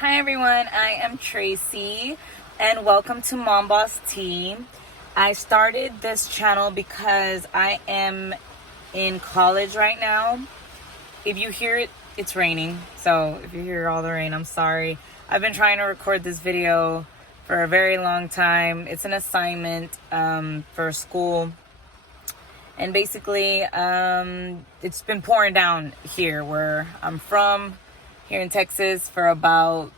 Hi everyone, I am Tracy and welcome to Mom Boss Tea. I started this channel because I am in college right now. If you hear it, it's raining. So if you hear all the rain, I'm sorry. I've been trying to record this video for a very long time. It's an assignment for school. And basically, it's been pouring down here where I'm from, here in Texas, for about,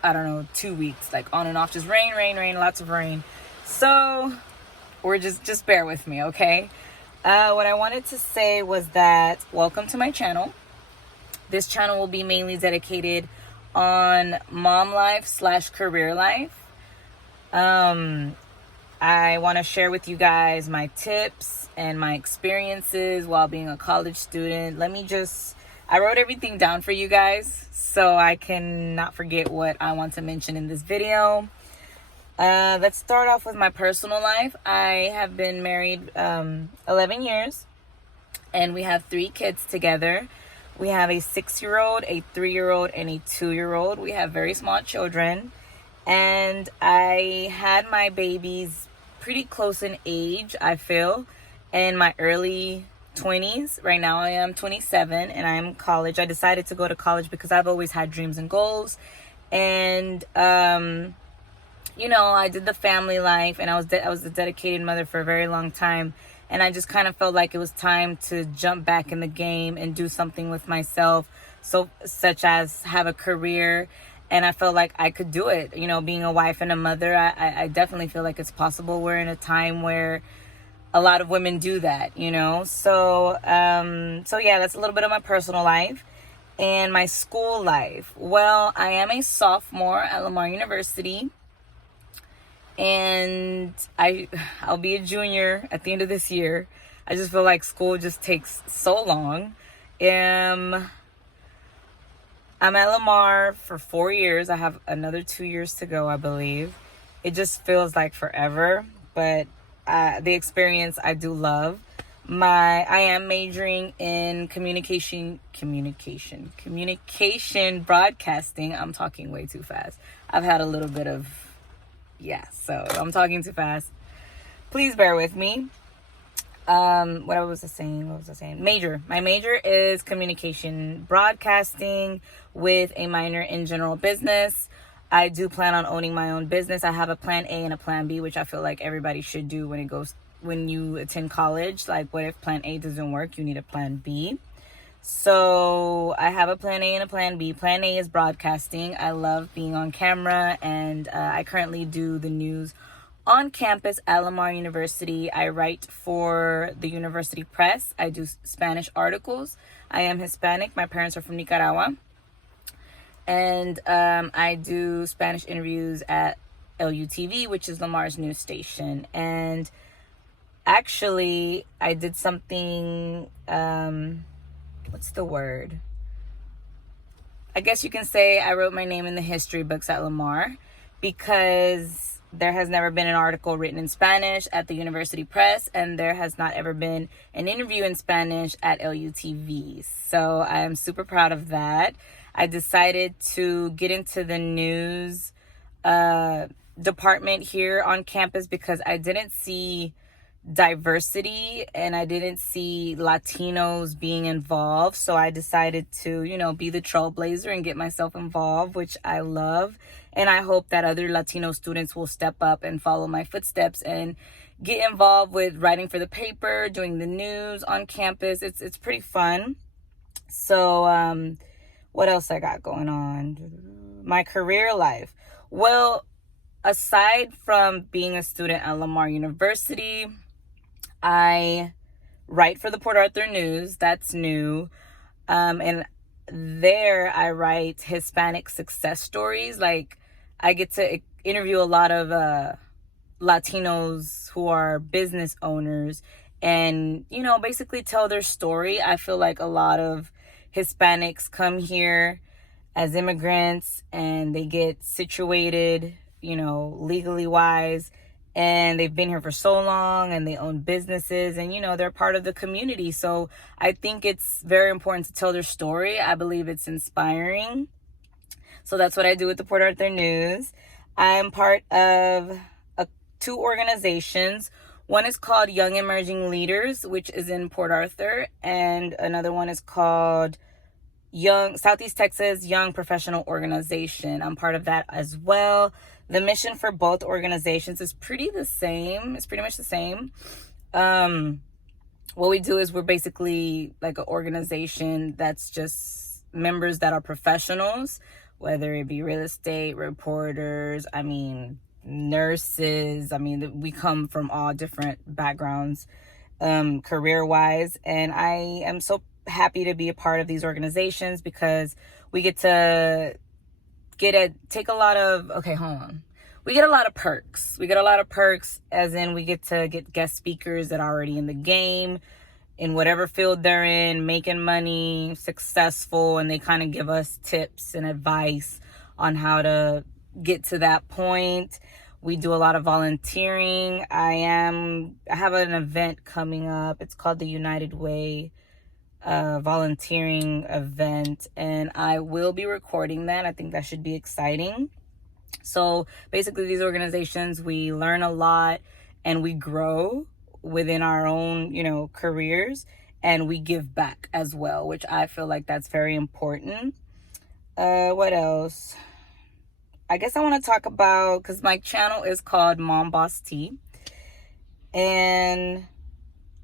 I don't know, 2 weeks, like on and off, just rain, lots of rain. So we're just bear with me, okay? What I wanted to say was that welcome to my channel. This channel will be mainly dedicated on mom life / career life. I want to share with you guys my tips and my experiences while being a college student. I wrote everything down for you guys so I can not forget what I want to mention in this video. Let's start off with my personal life. I have been married 11 years and we have 3 kids together. We have a 6-year-old, a 3-year-old, and a 2-year-old. We have very small children. And I had my babies pretty close in age, I feel, in my early 20s. Right now I am 27 and I am in college. I decided to go to college because I've always had dreams and goals. And, I did the family life and I was a dedicated mother for a very long time. And I just kind of felt like it was time to jump back in the game and do something with myself, such as have a career. And I felt like I could do it. Being a wife and a mother, I definitely feel like it's possible. We're in a time where a lot of women do that, So yeah, that's a little bit of my personal life. And my school life. Well, I am a sophomore at Lamar University. And I'll be a junior at the end of this year. I just feel like school just takes so long. I'm at Lamar for 4 years. I have another 2 years to go, I believe. It just feels like forever, but the experience I do love. I am majoring in communication broadcasting. I'm talking way too fast. I've had a little bit of, so I'm talking too fast. Please bear with me. What was I saying? Major. My major is communication broadcasting with a minor in general business. I do plan on owning my own business. I have a plan A and a plan B, which I feel like everybody should do when you attend college. Like, what if plan A doesn't work? You need a plan B. So I have a plan A and a plan B. Plan A is broadcasting. I love being on camera, and I currently do the news on campus at Lamar University. I write for the university press. I do Spanish articles. I am Hispanic. My parents are from Nicaragua. And I do Spanish interviews at LUTV, which is Lamar's news station. And actually, I did something, what's the word? I guess you can say I wrote my name in the history books at Lamar because there has never been an article written in Spanish at the university press, and there has not ever been an interview in Spanish at LUTV. So I am super proud of that. I decided to get into the news department here on campus because I didn't see diversity and I didn't see Latinos being involved. So I decided to, be the trailblazer and get myself involved, which I love. And I hope that other Latino students will step up and follow my footsteps and get involved with writing for the paper, doing the news on campus. It's pretty fun. So, what else I got going on? My career life. Well, aside from being a student at Lamar University, I write for the Port Arthur News. That's new. And there I write Hispanic success stories. Like, I get to interview a lot of Latinos who are business owners and, basically tell their story. I feel like a lot of Hispanics come here as immigrants and they get situated, legally wise, and they've been here for so long and they own businesses and, they're part of the community. So I think it's very important to tell their story. I believe it's inspiring. So that's what I do with the Port Arthur News. I'm part of two organizations. One is called Young Emerging Leaders, which is in Port Arthur, and another one is called Southeast Texas Young Professional Organization. I'm part of that as well. The mission for both organizations is pretty the same. It's pretty much the same. What we do is we're basically like an organization that's just members that are professionals, whether it be real estate, reporters, nurses. We come from all different backgrounds, career-wise. And I am so happy to be a part of these organizations because we get to take a lot of, we get a lot of perks. We get a lot of perks as in we get to get guest speakers that are already in the game, in whatever field they're in, making money, successful, and they kind of give us tips and advice on how to get to that point. We do a lot of volunteering. I have an event coming up. It's called the United Way volunteering event, and I will be recording that. I think that should be exciting. So basically these organizations, we learn a lot and we grow within our own, careers, and we give back as well, which I feel like that's very important. What else? I guess I want to talk about, because my channel is called Mom Boss Tea, and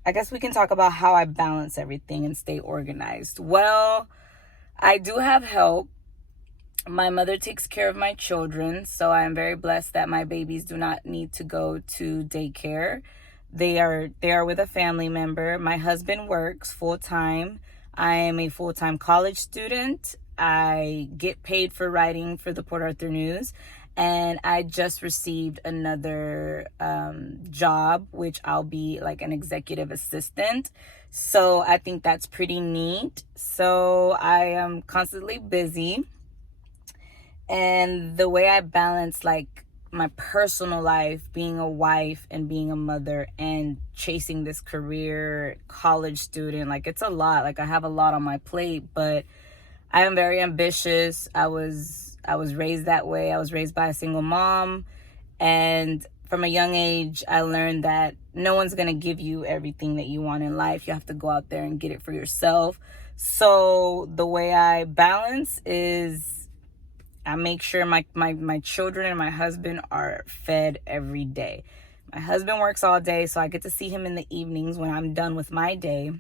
I guess we can talk about how I balance everything and stay organized. Well, I do have help. My mother takes care of my children, so I am very blessed that my babies do not need to go to daycare. They are with a family member. My husband works full-time. I am a full-time college student. I get paid for writing for the Port Arthur News. And I just received another job, which I'll be like an executive assistant. So I think that's pretty neat. So I am constantly busy. And the way I balance like my personal life, being a wife and being a mother and chasing this career, college student, like it's a lot. Like I have a lot on my plate, but I am very ambitious. I was raised that way. I was raised by a single mom, and from a young age, I learned that no one's going to give you everything that you want in life. You have to go out there and get it for yourself. So the way I balance is I make sure my children and my husband are fed every day. My husband works all day, so I get to see him in the evenings when I'm done with my day.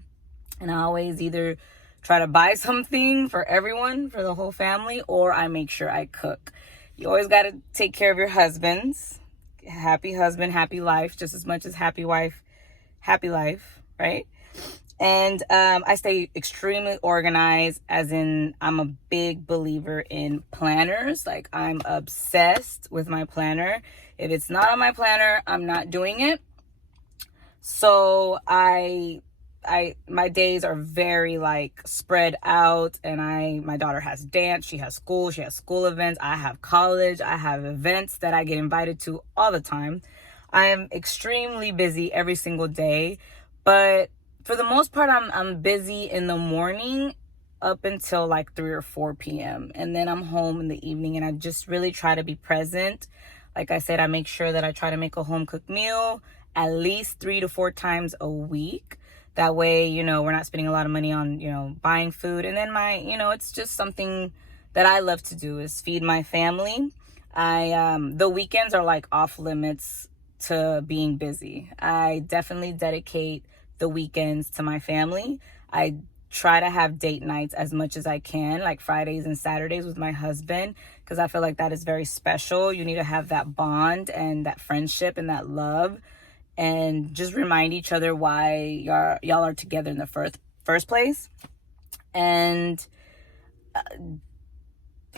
And I always either try to buy something for everyone, for the whole family, or I make sure I cook. You always got to take care of your husbands. Happy husband, happy life, just as much as happy wife, happy life, right? And I stay extremely organized, as in I'm a big believer in planners. Like I'm obsessed with my planner. If it's not on my planner, I'm not doing it. So my days are very like spread out, and my daughter has dance, she has school events, I have college, I have events that I get invited to all the time. I am extremely busy every single day, but for the most part I'm busy in the morning up until like 3 or 4 p.m. and then I'm home in the evening, and I just really try to be present. Like I said, I make sure that I try to make a home cooked meal at least 3 to 4 times a week. That way, we're not spending a lot of money on, buying food. And then it's just something that I love to do is feed my family. The weekends are like off limits to being busy. I definitely dedicate the weekends to my family. I try to have date nights as much as I can, like Fridays and Saturdays with my husband, because I feel like that is very special. You need to have that bond and that friendship and that love, and just remind each other why y'all are together in the first place. And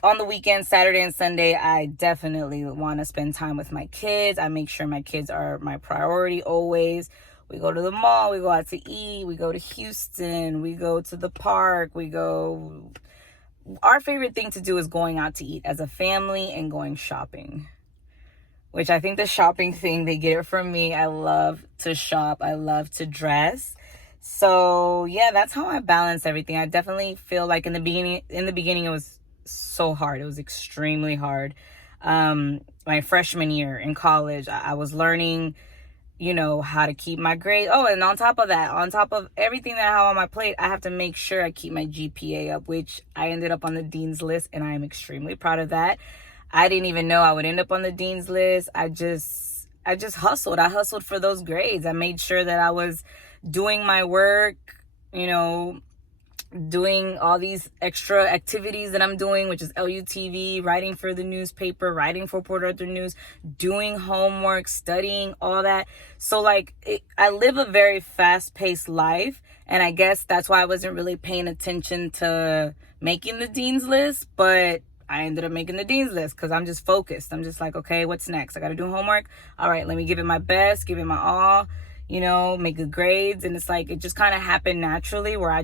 on the weekends, Saturday and Sunday, I definitely want to spend time with my kids. I make sure my kids are my priority always. We go to the mall, we go out to eat, we go to Houston, we go to the park, our favorite thing to do is going out to eat as a family and going shopping. Which I think the shopping thing, they get it from me. I love to shop. I love to dress. So yeah, that's how I balance everything. I definitely feel like in the beginning it was so hard. It was extremely hard. My freshman year in college, I was learning, how to keep my grade. Oh, and on top of that, on top of everything that I have on my plate, I have to make sure I keep my GPA up, which I ended up on the dean's list, and I am extremely proud of that. I didn't even know I would end up on the dean's list. I just hustled. I hustled for those grades. I made sure that I was doing my work, doing all these extra activities that I'm doing, which is LUTV, writing for the newspaper, writing for Port Arthur News, doing homework, studying, all that. So I live a very fast-paced life, and I guess that's why I wasn't really paying attention to making the dean's list, but I ended up making the dean's list because I'm just focused. I'm just like, okay, what's next? I got to do homework. All right, let me give it my best, give it my all, make good grades. And it's like, it just kind of happened naturally where I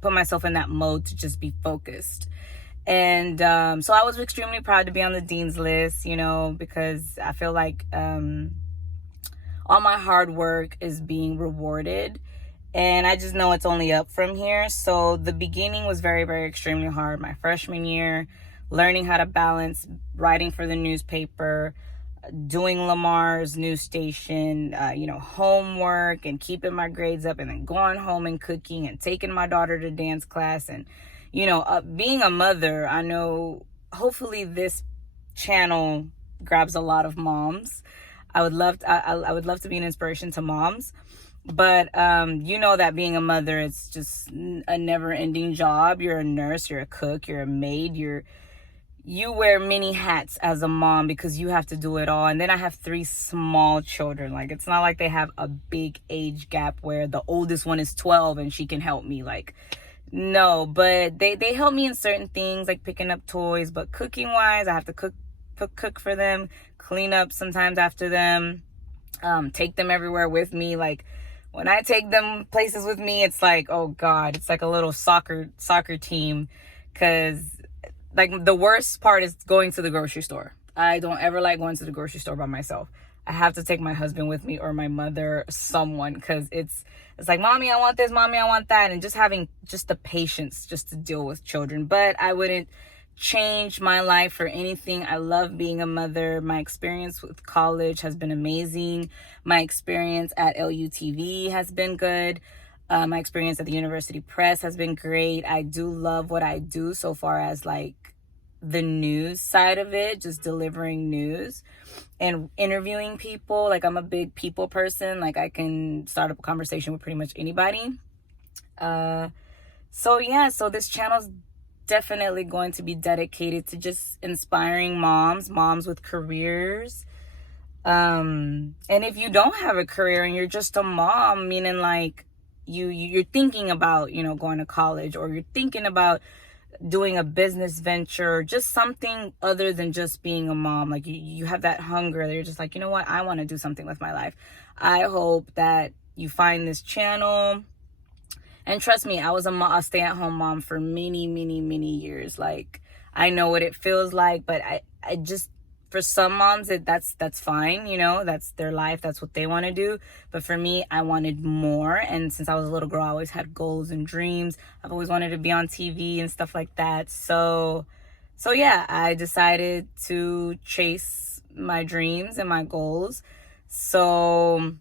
put myself in that mode to just be focused. And so I was extremely proud to be on the dean's list, because I feel like all my hard work is being rewarded. And I just know it's only up from here. So the beginning was very, very extremely hard. My freshman year, learning how to balance writing for the newspaper, doing Lamar's news station, homework and keeping my grades up, and then going home and cooking and taking my daughter to dance class. And, being a mother, I know hopefully this channel grabs a lot of moms. I would love to be an inspiration to moms. But, that being a mother, it's just a never ending job. You're a nurse, you're a cook, you're a maid, you wear many hats as a mom because you have to do it all. And then I have 3 small children. It's not like they have a big age gap where the oldest one is 12 and she can help me. No, but they help me in certain things, like picking up toys. But cooking wise, I have to cook for them, clean up sometimes after them, take them everywhere with me. When I take them places with me, it's like, oh God, it's like a little soccer team. Because the worst part is going to the grocery store. I don't ever like going to the grocery store by myself. I have to take my husband with me, or my mother, someone, because it's like, mommy, I want this, mommy, I want that. And just having just the patience just to deal with children. But I wouldn't change my life for anything. I love being a mother. My experience with college has been amazing. My experience at LUTV has been good. My experience at the University Press has been great. I do love what I do so far as the news side of it, just delivering news and interviewing people. I'm a big people person. I can start up a conversation with pretty much anybody. So this channel's definitely going to be dedicated to just inspiring moms with careers. And if you don't have a career and you're just a mom, meaning you're thinking about, going to college, or you're thinking about doing a business venture, just something other than just being a mom. You have that hunger that you're just like, you know what, I want to do something with my life. I hope that you find this channel. And trust me, I was a stay-at-home mom for many, many, many years. I know what it feels like, but I just, for some moms, that's fine, that's their life, that's what they want to do. But for me, I wanted more. And since I was a little girl, I always had goals and dreams. I've always wanted to be on TV and stuff like that. So yeah, I decided to chase my dreams and my goals. So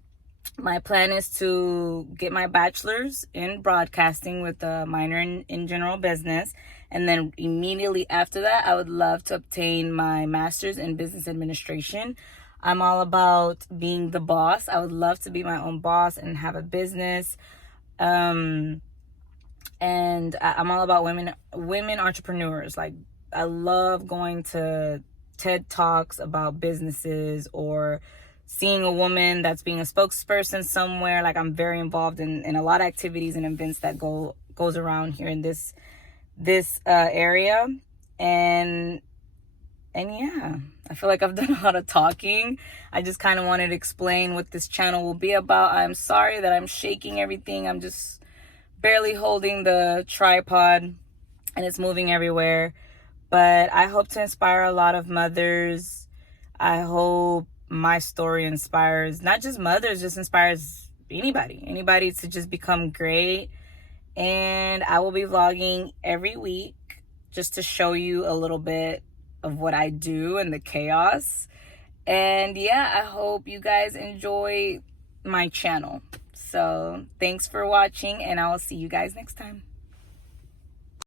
my plan is to get my bachelor's in broadcasting with a minor in general business. And then immediately after that, I would love to obtain my master's in business administration. I'm all about being the boss. I would love to be my own boss and have a business. And I'm all about women entrepreneurs. I love going to TED Talks about businesses, or seeing a woman that's being a spokesperson somewhere. I'm very involved in a lot of activities and events that goes around here in this area. And yeah, I feel like I've done a lot of talking. I just kind of wanted to explain what this channel will be about. I'm sorry that I'm shaking everything. I'm just barely holding the tripod and it's moving everywhere. But I hope to inspire a lot of mothers. I hope my story inspires not just mothers, just inspires anybody to just become great. And I will be vlogging every week. just to show you a little bit of what I do and the chaos. And yeah, I hope you guys enjoy my channel. So thanks for watching, and I will see you guys next time.